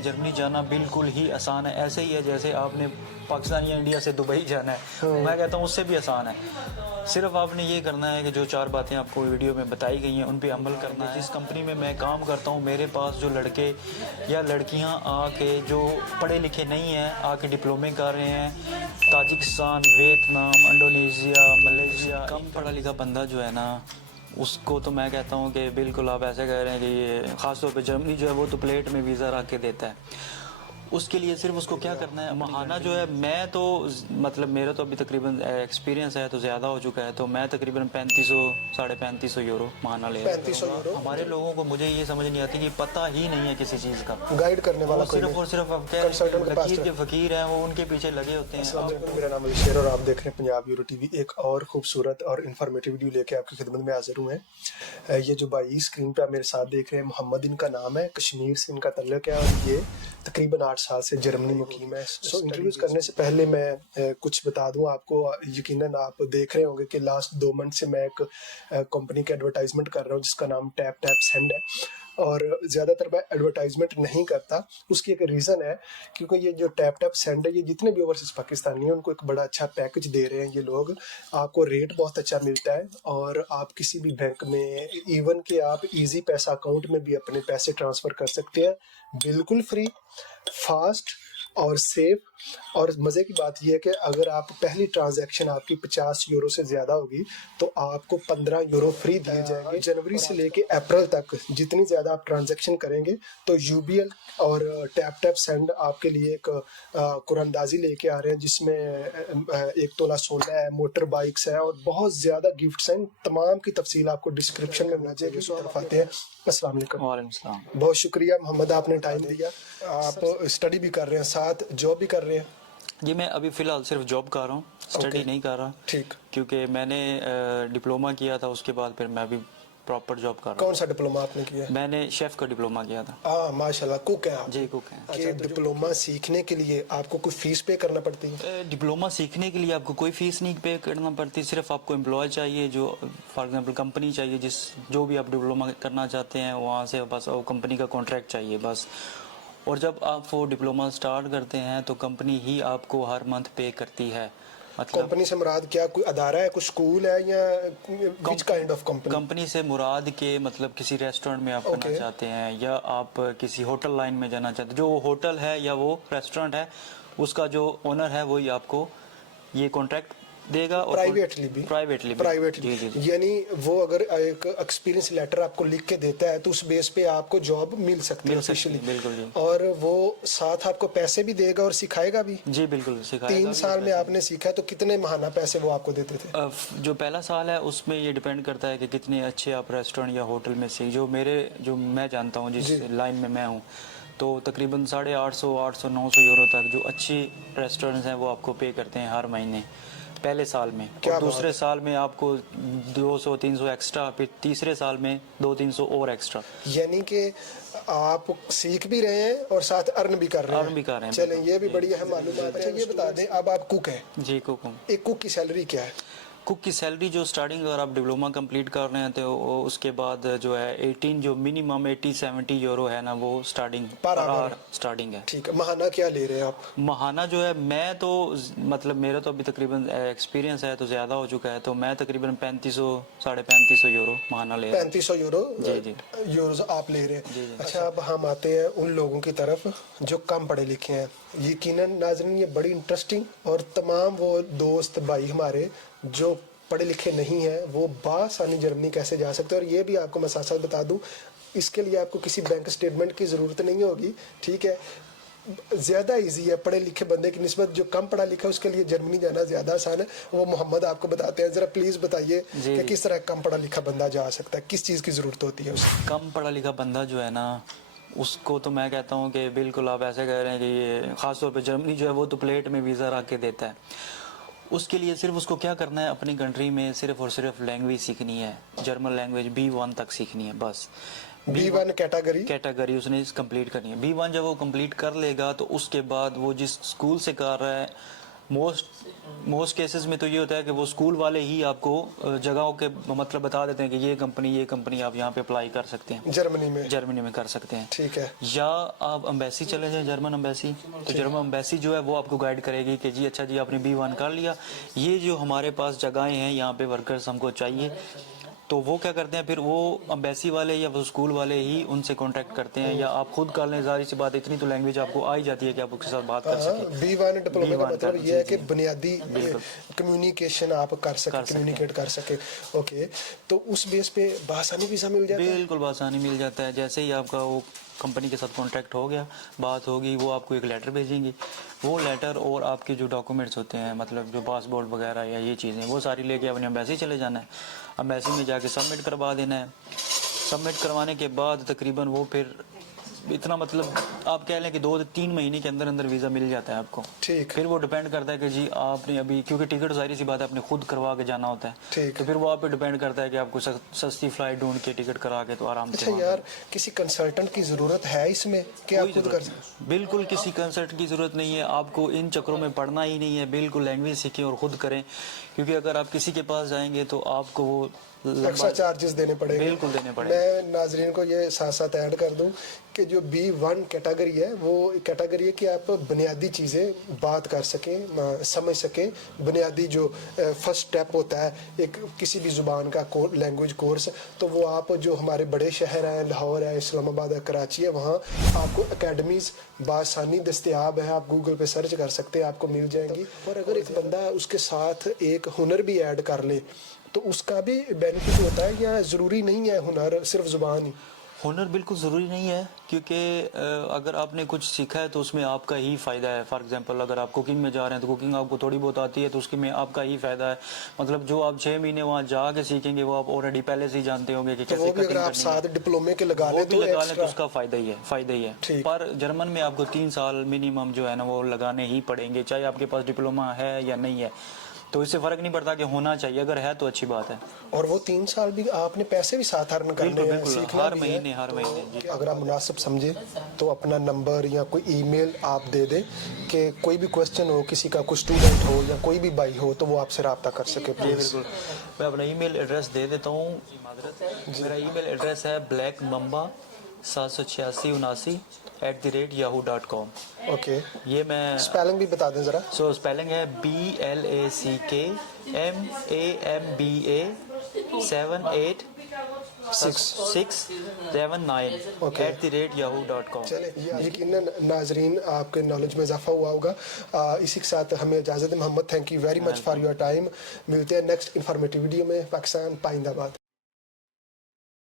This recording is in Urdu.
جرمنی جانا بالکل ہی آسان ہے، ایسے ہی ہے جیسے آپ نے پاکستان یا انڈیا سے دبئی جانا ہے، میں کہتا ہوں اس سے بھی آسان ہے۔ صرف آپ نے یہ کرنا ہے کہ جو 4 باتیں آپ کو ویڈیو میں بتائی گئی ہیں ان پہ عمل کرنا ہے۔ جس کمپنی میں میں کام کرتا ہوں میرے پاس جو لڑکے یا لڑکیاں آ کے جو پڑھے لکھے نہیں ہیں آ کے ڈپلومے کر رہے ہیں، تاجکستان، ویتنام، انڈونیشیا، ملیشیا، کم پڑھا لکھا بندہ جو ہے نا اس کو تو میں کہتا ہوں کہ بالکل آپ ایسے کہہ رہے ہیں کہ یہ خاص طور پہ جرمنی جو ہے وہ تو پلیٹ میں ویزا رکھ کے دیتا ہے۔ اس کے لیے صرف اس کو کیا کرنا ہے، ماہانہ جو ہے میں تو مطلب میرا تو ابھی تقریباً ایکسپیرینس ہے تو زیادہ ہو چکا ہے، تو میں تقریباً 3500 یورو ماہانہ لے رہا ہوں۔ 3500 یورو ہمارے لوگوں کو مجھے یہ سمجھ نہیں آتی کہ پتہ ہی نہیں ہے کسی چیز کا، گائیڈ کرنے والا کوئی صرف نہیں، اور صرف اب کہہ رہے ہیں کہ لکیر کے فقیر ہیں وہ ان کے پیچھے لگے ہوتے ہیں۔ السلام علیکم، میرا نام علی شیر اور آپ دیکھ رہے ہیں پنجاب یورو ٹی وی۔ ایک اور خوبصورت اور انفارمیٹیو ویڈیو لے کے آپ کی خدمت میں حاضر ہوئے ہیں۔ یہ جو بھائی اسکرین پہ آپ میرے ساتھ دیکھ رہے ہیں، محمد ان کا نام ہے، کشمیر سے ان کا تعلق ہے اور یہ تقریباً 8 سال سے جرمنی مقیم ہے۔ انٹرویوز کرنے سے پہلے میں کچھ بتا دوں آپ کو، یقیناً آپ دیکھ رہے ہوں گے کہ لاسٹ 2 منتھ سے میں ایک کمپنی کا ایڈورٹائزمنٹ کر رہا ہوں جس کا نام ٹیپ ٹیپ سینڈ ہے، اور زیادہ تر میں ایڈورٹائزمنٹ نہیں کرتا۔ اس کی ایک ریزن ہے کیونکہ یہ جو ٹیپ ٹیپ سینڈ ہے، یہ جتنے بھی اوورسیز پاکستانی ہیں ان کو ایک بڑا اچھا پیکج دے رہے ہیں یہ لوگ، آپ کو ریٹ بہت اچھا ملتا ہے اور آپ کسی بھی بینک میں ایون کہ آپ ایزی پیسہ اکاؤنٹ میں بھی اپنے پیسے ٹرانسفر کر سکتے ہیں، بالکل فری، فاسٹ اور سیف۔ اور مزے کی بات یہ ہے کہ اگر آپ پہلی ٹرانزیکشن آپ کی 50 یورو سے زیادہ ہوگی تو آپ کو 15 یورو فری دیے جائیں گے۔ جنوری سے لے کے اپریل تک جتنی زیادہ آپ ٹرانزیکشن کریں گے تو یو بی ایل اور ٹیپ ٹیپ سینڈ آپ کے لیے ایک قراندازی لے کے آ رہے ہیں جس میں 1 تولہ سونا ہے، موٹر بائکس ہیں اور بہت زیادہ گفٹس ہیں۔ تمام کی تفصیل آپ کو ڈسکرپشن میں مل جائے گی۔ طرف آتے ہیں۔ السلام علیکم۔ وعلیکم السلام۔ بہت شکریہ محمد، آپ نے ٹائم دیا۔ آپ اسٹڈی بھی کر رہے ہیں، ساتھ جاب بھی کر رہے ہیں؟ جی میں ابھی فی الحال صرف جاب کر رہا ہوں، اسٹڈی نہیں کر رہا، ٹھیک۔ کیونکہ میں نے ڈپلومہ کیا تھا، اس کے بعد پھر میں ابھی پراپر جاب کر رہا ہوں۔ کون سا ڈپلومہ آپ نے کیا ہے؟ میں نے شیف کا ڈپلومہ کیا تھا۔ ہاں ماشاء اللہ، کوک ہیں آپ؟ جی کوک ہیں۔ کہ ڈپلومہ سیکھنے کے لیے آپ کو کوئی فیس پے کرنا پڑتی ہے؟ ڈپلومہ سیکھنے کے لیے آپ کو کوئی فیس نہیں پے کرنا پڑتی، صرف آپ کو امپلائی چاہیے، جو فار ایگزامپل کمپنی چاہیے جو بھی آپ ڈپلومہ کرنا چاہتے ہیں وہاں سے بس کمپنی کا کانٹریکٹ چاہیے بس۔ اور جب آپ وہ ڈپلومہ سٹارٹ کرتے ہیں تو کمپنی ہی آپ کو ہر منتھ پے کرتی ہے۔ مطلب کمپنی سے مراد کیا، کوئی ادارہ ہے، کوئی اسکول ہے یا which kind of company؟ Company سے مراد کے مطلب کسی ریسٹورنٹ میں آپ کرنا چاہتے ہیں یا آپ کسی ہوٹل لائن میں جانا چاہتے ہیں، جو ہوٹل ہے یا وہ ریسٹورنٹ ہے اس کا جو اونر ہے وہی آپ کو یہ کانٹریکٹ دے گا۔ اور پرائیویٹلی جی جی جی، یعنی وہ اگر ایک ایکسپیرینس لیٹر آپ کو لکھ کے دیتا ہے تو اس بیس پہ آپ کو جاب مل سکتی ہے آفیشلی؟ بالکل جی۔ اور وہ ساتھ آپ کو پیسے بھی دے گا اور سکھائے گا بھی؟ جی بالکل سکھائے گا۔ 3 سال میں آپ نے سیکھا تو کتنے ماہانہ پیسے وہ آپ کو دیتے تھے؟ جو پہلا سال ہے اس میں یہ ڈیپینڈ کرتا ہے کہ کتنے اچھے آپ ریسٹورنٹ یا ہوٹل میں سے، جو میں جانتا ہوں جس لائن میں میں ہوں، تو تقریباً 850 800 900 یورو تک جو اچھی ریسٹورنٹس ہیں وہ آپ کو پے کرتے ہیں ہر مہینے پہلے سال میں، اور دوسرے سال میں آپ کو 200 300 ایکسٹرا، پھر تیسرے سال میں 200 300 اور ایکسٹرا۔ یعنی کہ آپ سیکھ بھی رہے ہیں اور ساتھ ارن بھی کر رہے ہیں۔ چلیں یہ بھی بڑی اہم معلومات ہے۔ یہ بتا دیں اب آپ کوک ہیں؟ جی کوک ہوں۔ ایک کوک کی سیلری کیا ہے؟ کوک کی سیلری جو سٹارٹنگ اگر آپ ڈپلومہ کمپلیٹ کر رہے ہیں تو اس کے بعد جو ہے 18 جو منیمم 80-70 یورو ہے نا وہ سٹارٹنگ پر آور سٹارٹنگ ہے۔ ٹھیک ہے، ماہانہ کیا لے رہے ہیں آپ؟ ماہانہ جو ہے میں تو مطلب میرا تو ابھی تقریباً ایکسپیرینس ہے تو زیادہ ہو چکا ہے، تو میں تقریباً 3500 یورو ماہانہ لے رہا ہوں۔ 3500 یورو جی جی یوروز آپ لے رہے ہیں؟ جی جی۔ اچھا اب ہم آتے ہیں ان لوگوں کی طرف جو کم پڑھے لکھے ہیں۔ یقیناً ناظرین یہ بڑی انٹرسٹنگ، اور تمام وہ دوست بھائی ہمارے جو پڑھے لکھے نہیں ہیں وہ بآسانی جرمنی کیسے جا سکتے ہیں، اور یہ بھی آپ کو میں ساتھ ساتھ بتا دوں اس کے لیے آپ کو کسی بینک اسٹیٹمنٹ کی ضرورت نہیں ہوگی، ٹھیک ہے؟ زیادہ ایزی ہے پڑھے لکھے بندے کی نسبت، جو کم پڑھا لکھا ہے اس کے لیے جرمنی جانا زیادہ آسان ہے۔ وہ محمد آپ کو بتاتے ہیں، ذرا پلیز بتائیے کہ کس طرح کم پڑھا لکھا بندہ جا سکتا ہے، کس چیز کی ضرورت ہوتی ہے اسے؟ کم پڑھا لکھا بندہ جو ہے نا اس کو تو میں کہتا ہوں کہ بالکل آپ ایسے کہہ رہے ہیں کہ یہ خاص طور پہ جرمنی جو ہے وہ تو پلیٹ میں ویزا رکھ کے دیتا ہے۔ اس کے لیے صرف اس کو کیا کرنا ہے، اپنی کنٹری میں صرف اور صرف لینگویج سیکھنی ہے، جرمن لینگویج B1 تک سیکھنی ہے بس۔ B1 کیٹیگری اس نے کمپلیٹ کرنی ہے۔ B1 جب وہ کمپلیٹ کر لے گا تو اس کے بعد وہ جس اسکول سے کر رہا ہے موسٹ کیسز میں تو یہ ہوتا ہے کہ وہ اسکول والے ہی آپ کو جگہوں کے مطلب بتا دیتے ہیں کہ یہ کمپنی آپ یہاں پہ اپلائی کر سکتے ہیں، جرمنی میں کر سکتے ہیں. ٹھیک ہے. یا آپ امبیسی چلے جائیں، جرمن امبیسی، تو جرمن امبیسی جو ہے وہ آپ کو گائیڈ کرے گی کہ جی اچھا جی آپ نے B1 کر لیا، یہ جو ہمارے پاس جگہیں ہیں یہاں پہ ورکرز ہم کو چاہیے. تو وہ کیا کرتے ہیں پھر وہ امبیسی والے یا وہ اسکول والے ہی ان سے کانٹیکٹ کرتے ہیں، یا آپ خود کر لیں. ظاہر سی بات اتنی تو لینگویج آپ کو آ ہی جاتی ہے کہ آپ اس کے ساتھ بات کر سکیں. B1 ڈپلومے کا مطلب یہ ہے کہ بنیادی بالکل کمیونیکیشن آپ کر سکیں، کمیونیکیٹ کر سکیں. اوکے، تو اس بیس پہ بآسانی ویزا مل جاتا ہے؟ بالکل بآسانی مل جاتا ہے. جیسے ہی آپ کا وہ کمپنی کے ساتھ کانٹیکٹ ہو گیا، بات ہوگی، وہ آپ کو ایک لیٹر بھیجیں گی. وہ لیٹر اور آپ کے جو ڈاکومنٹس ہوتے ہیں، مطلب جو پاسپورٹ وغیرہ یا یہ چیزیں، وہ ساری لے کے اپنے امبیسی چلے جانا ہے. امبیسی میں جا کے سبمٹ کروا دینا ہے. سبمٹ کروانے کے بعد تقریباً وہ پھر اتنا مطلب آپ کہہ لیں کہ 2-3 مہینے کے اندر ویزا مل جاتا ہے آپ کو. ٹھیک. پھر وہ ڈیپینڈ کرتا ہے کہ جی آپ نے ابھی، کیونکہ ٹکٹ ظاہر سی بات ہے آپ نے خود کروا کے جانا ہوتا ہے، تو پھر وہ آپ پہ ڈیپینڈ کرتا ہے کہ آپ کو سستی فلائٹ ڈھونڈ کے ٹکٹ کرا کے تو آرام سے. اچھا یار، کسی کنسلٹنٹ کی ضرورت ہے اس میں کہ آپ خود کر سکیں؟ بالکل کسی کنسلٹ کی ضرورت نہیں ہے. آپ کو ان چکروں میں پڑھنا ہی نہیں ہے. بالکل لینگویج سیکھیں اور خود کریں، کیونکہ اگر آپ کسی کے پاس جائیں گے تو آپ کو وہ ایکسٹرا چارجز دینے پڑیں گے. بالکل دینے پڑیں. میں ناظرین کو یہ ساتھ ساتھ ایڈ کر دوں کہ جو B1 کیٹیگری ہے وہ کیٹیگری ہے کہ آپ بنیادی چیزیں بات کر سکیں، سمجھ سکیں. بنیادی جو فرسٹ اسٹیپ ہوتا ہے ایک کسی بھی زبان کا لینگویج کورس، تو وہ آپ جو ہمارے بڑے شہر ہیں، لاہور ہے، اسلام آباد ہے، کراچی ہے، وہاں آپ کو اکیڈمیز بآسانی دستیاب ہے. آپ گوگل پہ سرچ کر سکتے ہیں، آپ کو مل جائیں گی. اور اگر ایک بندہ اس کے ساتھ ایک ہنر بھی ایڈ کر لے تو اس کا بھی بینیفٹ ہوتا ہے، یا ضروری نہیں ہے ہنر صرف زبان ہی؟ ہنر بالکل ضروری نہیں ہے، کیونکہ اگر آپ نے کچھ سیکھا ہے تو اس میں آپ کا ہی فائدہ ہے. فار ایگزامپل اگر آپ کوکنگ میں جا رہے ہیں تو کوکنگ آپ کو تھوڑی بہت آتی ہے، تو اس کے میں آپ کا ہی فائدہ ہے. مطلب جو آپ 6 مہینے وہاں جا کے سیکھیں گے وہ آپ آلریڈی پہلے سے ہی جانتے ہوں گے کہ کیسے کٹنگ کرنی ہے. آپ ساتھ ڈپلومے کے لگا لیں تو اس کا فائدہ ہی ہے. پر جرمن میں آپ کو 3 سال منیمم جو ہے نا وہ لگانے ہی پڑیں گے، چاہے آپ کے پاس ڈپلوما ہے یا نہیں ہے. تو اس سے فرق نہیں پڑتا کہ ہونا چاہیے، اگر ہے تو اچھی بات ہے. اور وہ 3 سال بھی آپ نے پیسے بھی ساتھ ارن کرنے ہیں، سیکھنا ہر بھی ہے. مہینے. اگر آپ مناسب سمجھیں تو اپنا نمبر یا کوئی ای میل آپ دے دیں کہ کوئی بھی کوشچن ہو، کسی کا کوئی اسٹوڈنٹ ہو یا کوئی بھی بھائی ہو تو وہ آپ سے رابطہ کر سکے. بالکل، میں اپنا ای میل ایڈریس دے دیتا ہوں. میرا ای میل ایڈریس ہے blackmamba78679@yahoo.com. اوکے، یہ میں اسپیلنگ بھی بتا دیں ذرا. سو اسپیلنگ ہے BLACKMAMBA78679@yahoo.com. چلے یقیناً ناظرین آپ کے نالج میں اضافہ ہوا ہوگا. اسی کے ساتھ ہمیں اجازت ہے Muhammad. Thank you very much for your time. ملتے ہیں نیکسٹ انفارمیٹیو ویڈیو میں. پاکستان پائندہ باد.